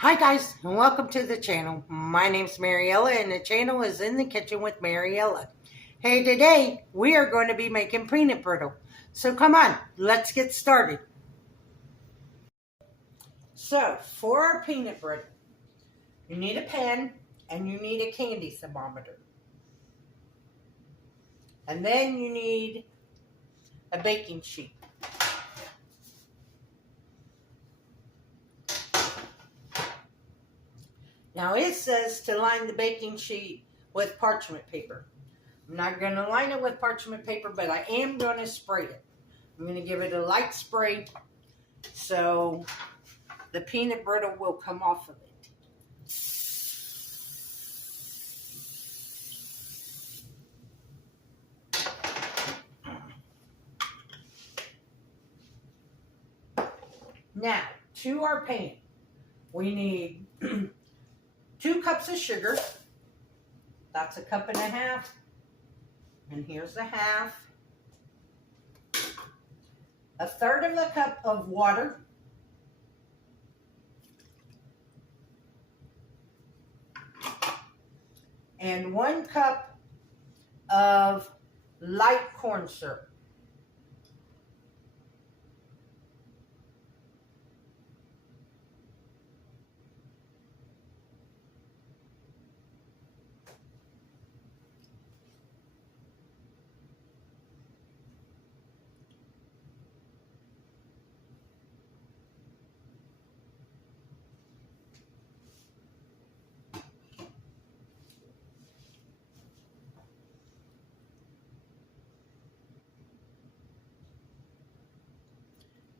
Hi guys, and welcome to the channel. My name's Mariella, and the channel is In the Kitchen with Mariella. Hey, today we are going to be making peanut brittle. So come on, let's get started. So, for our peanut brittle, you need a pan and you need a candy thermometer. And then you need a baking sheet. Now it says to line the baking sheet with parchment paper. I'm not going to line it with parchment paper, but I am going to spray it. I'm going to give it a light spray so the peanut brittle will come off of it. Now, to our pan, we need 2 cups of sugar. That's a cup and a half. And here's a half. A third of a cup of water. And 1 cup of light corn syrup.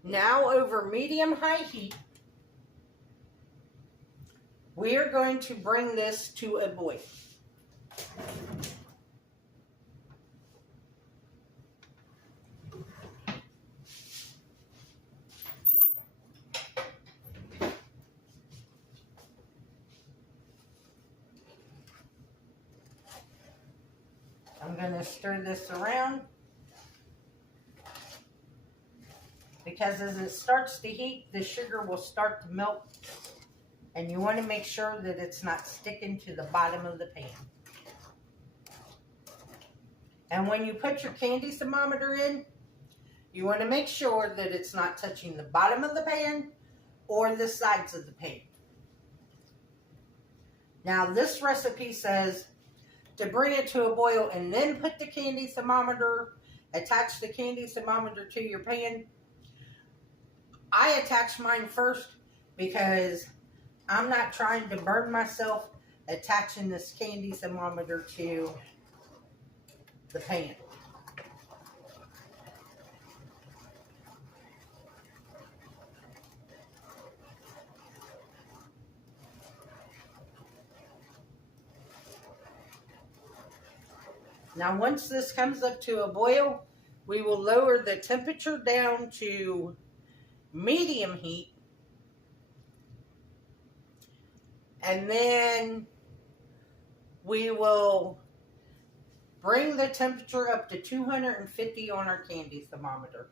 Now, over medium-high heat, we are going to bring this to a boil. I'm going to stir this around because as it starts to heat, the sugar will start to melt, and you want to make sure that it's not sticking to the bottom of the pan. And when you put your candy thermometer in, you want to make sure that it's not touching the bottom of the pan or the sides of the pan. Now, this recipe says to bring it to a boil and then put the candy thermometer, attach the candy thermometer to your pan. I attach mine first because I'm not trying to burn myself attaching this candy thermometer to the pan. Now, once this comes up to a boil, we will lower the temperature down to medium heat, and then we will bring the temperature up to 250 on our candy thermometer.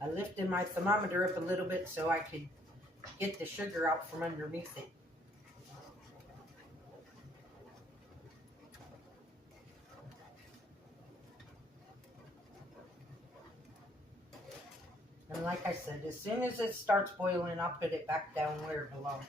I lifted my thermometer up a little bit so I could get the sugar out from underneath it. And like I said, as soon as it starts boiling, I'll put it back down where it belongs.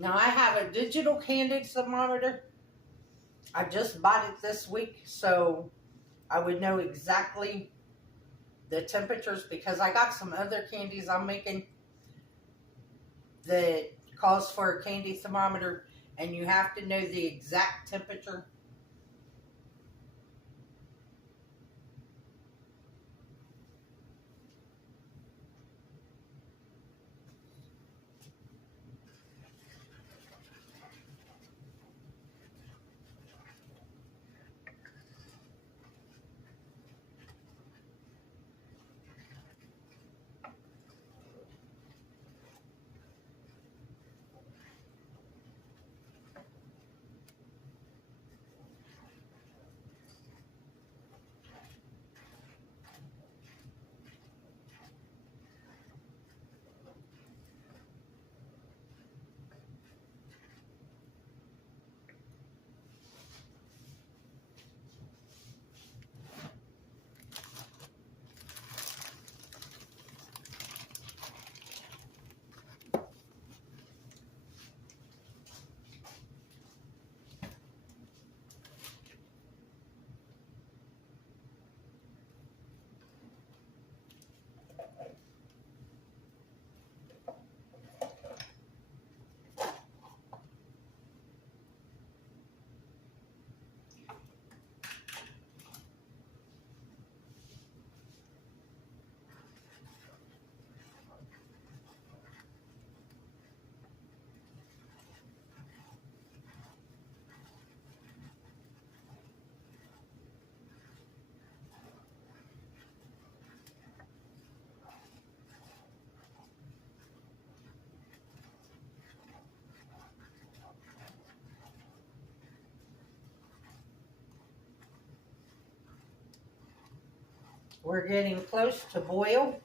Now, I have a digital candy thermometer. I just bought it this week, so I would know exactly the temperatures, because I got some other candies I'm making that calls for a candy thermometer, and you have to know the exact temperature. We're getting close to boil.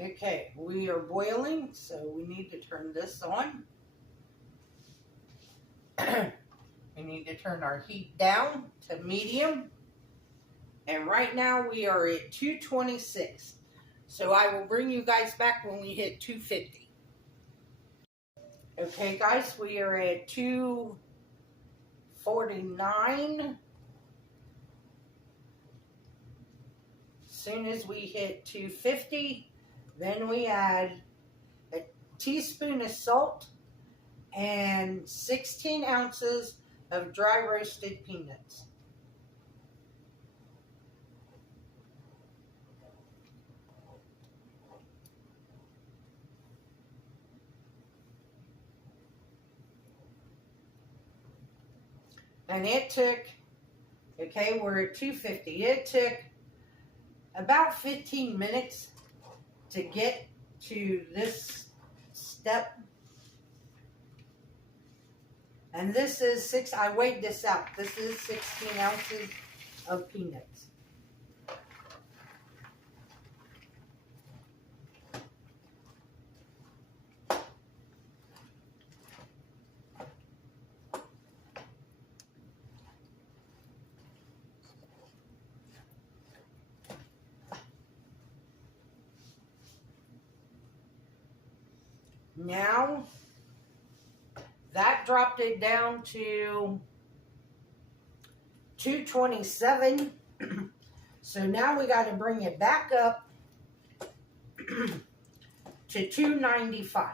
Okay, we are boiling, so we need to turn this on. We need to turn our heat down to medium. And right now we are at 226. So I will bring you guys back when we hit 250. Okay guys, we are at 249. As soon as we hit 250, then we add a teaspoon of salt and 16 ounces of dry roasted peanuts. And it took, okay, we're at 250. It took about 15 minutes to get to this step. And this is I weighed this out. This is 16 ounces of peanuts. Now, that dropped it down to 227. So now we got to bring it back up to 295.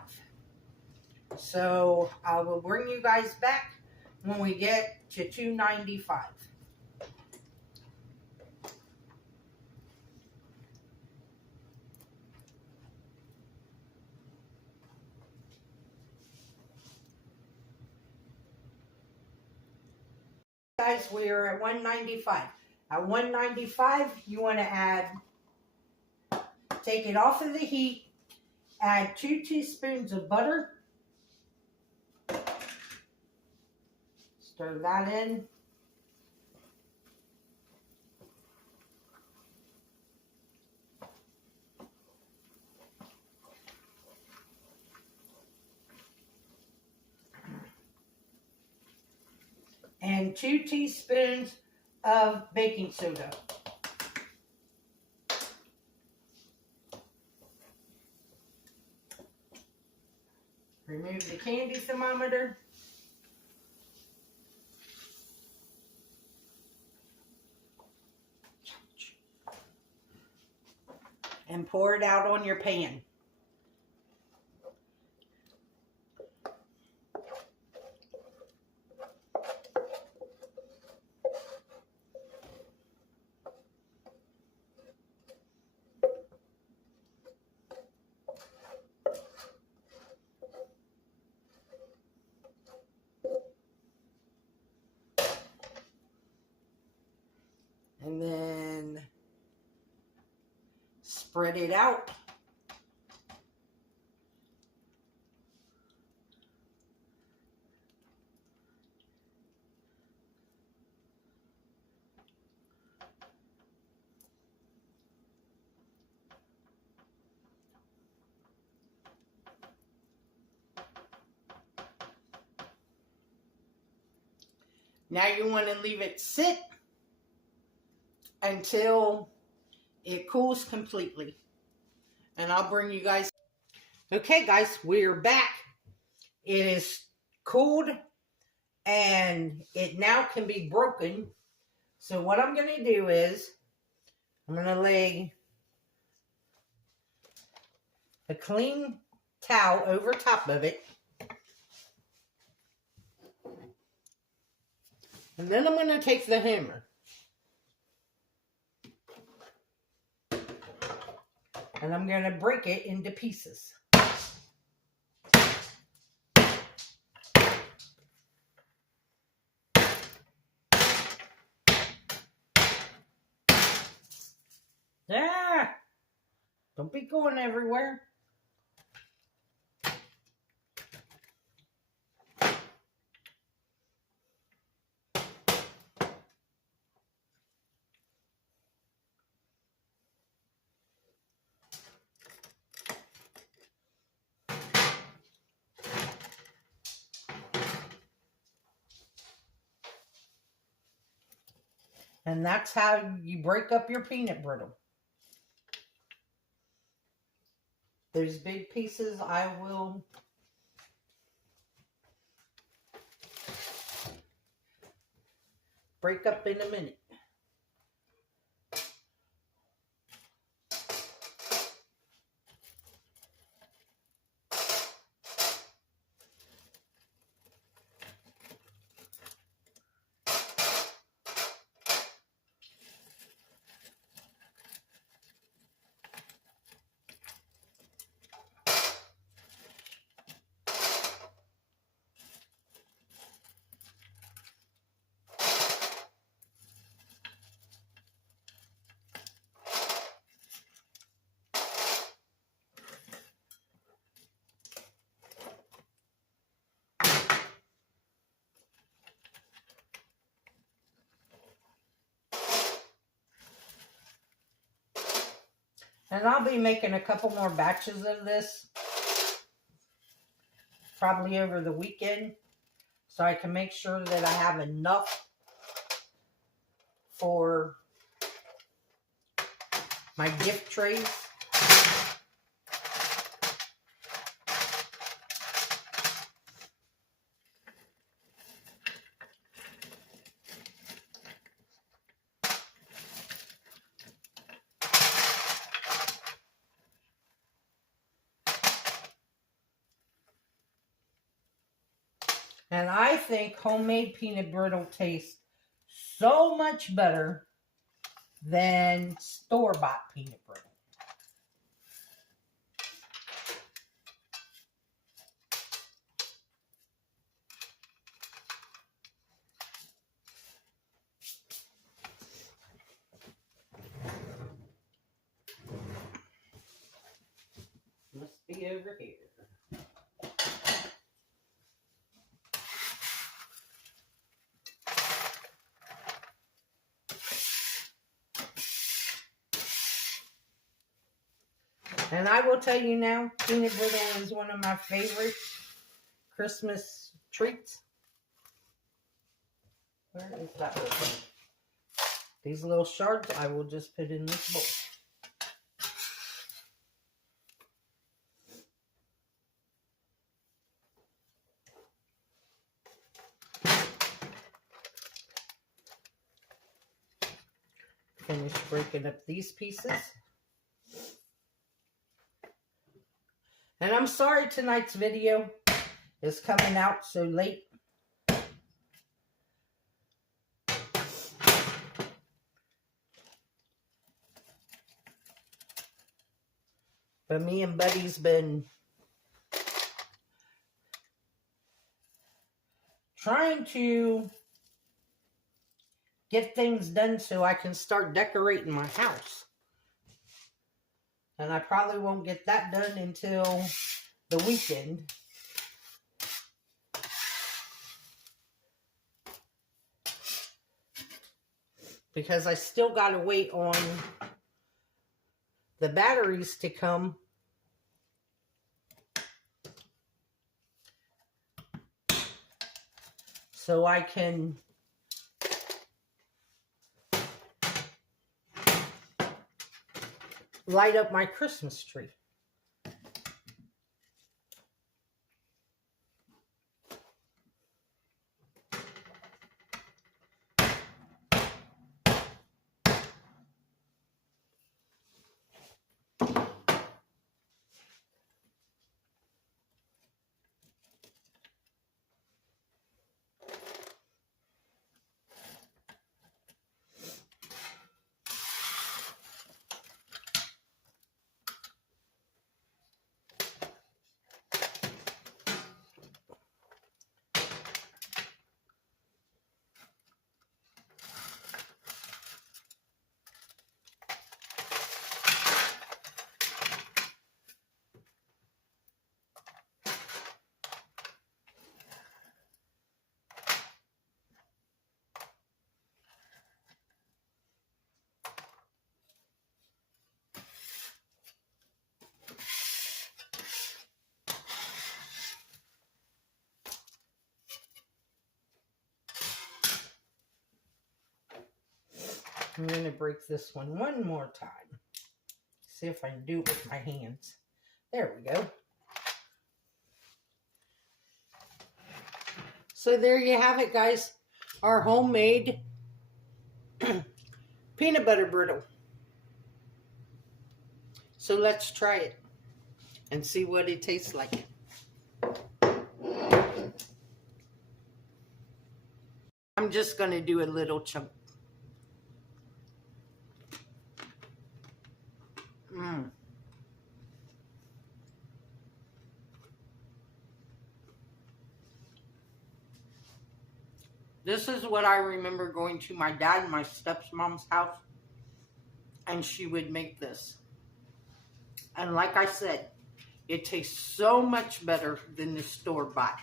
So I will bring you guys back when we get to 295. Guys, we are at 195. At 195, you want to add, take it off of the heat, add 2 teaspoons of butter, stir that in. And 2 teaspoons of baking soda. Remove the candy thermometer. And pour it out on your pan. And then spread it out. Now you want to leave it sit until it cools completely. And I'll bring you guys. Okay guys, we're back. It is cooled and it now can be broken. So what I'm going to do is I'm going to lay a clean towel over top of it. And then I'm going to take the hammer. And I'm going to break it into pieces. Ah! Don't be going everywhere. And that's how you break up your peanut brittle. Those big pieces I will break up in a minute. And I'll be making a couple more batches of this, probably over the weekend, so I can make sure that I have enough for my gift trays. And I think homemade peanut brittle tastes so much better than store-bought peanut brittle. Must be over here. And I will tell you now, peanut brittle is one of my favorite Christmas treats. Where is that one? These little shards I will just put in this bowl. Finish breaking up these pieces. And I'm sorry tonight's video is coming out so late. But me and Buddy's been trying to get things done so I can start decorating my house. And I probably won't get that done until the weekend. Because I still got to wait on the batteries to come. So I can light up my Christmas tree. I'm going to break this one more time. See if I can do it with my hands. There we go. So there you have it, guys. Our homemade peanut butter brittle. So let's try it and see what it tastes like. I'm just going to do a little chunk. This is what I remember going to my dad and my stepmom's house, and she would make this. And like I said, it tastes so much better than the store-bought.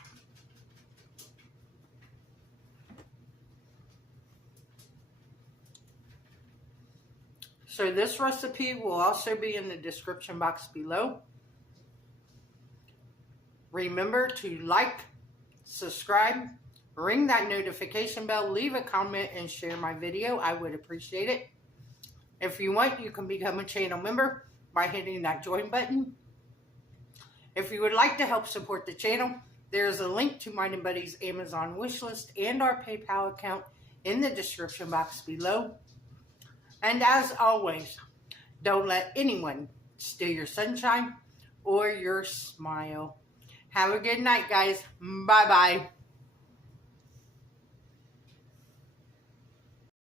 So this recipe will also be in the description box below. Remember to like, subscribe, ring that notification bell, leave a comment, and share my video. I would appreciate it. If you want, you can become a channel member by hitting that join button. If you would like to help support the channel, there's a link to mine and Buddy's Amazon wishlist and our PayPal account in the description box below. And as always, don't let anyone steal your sunshine or your smile. Have a good night, guys. Bye-bye.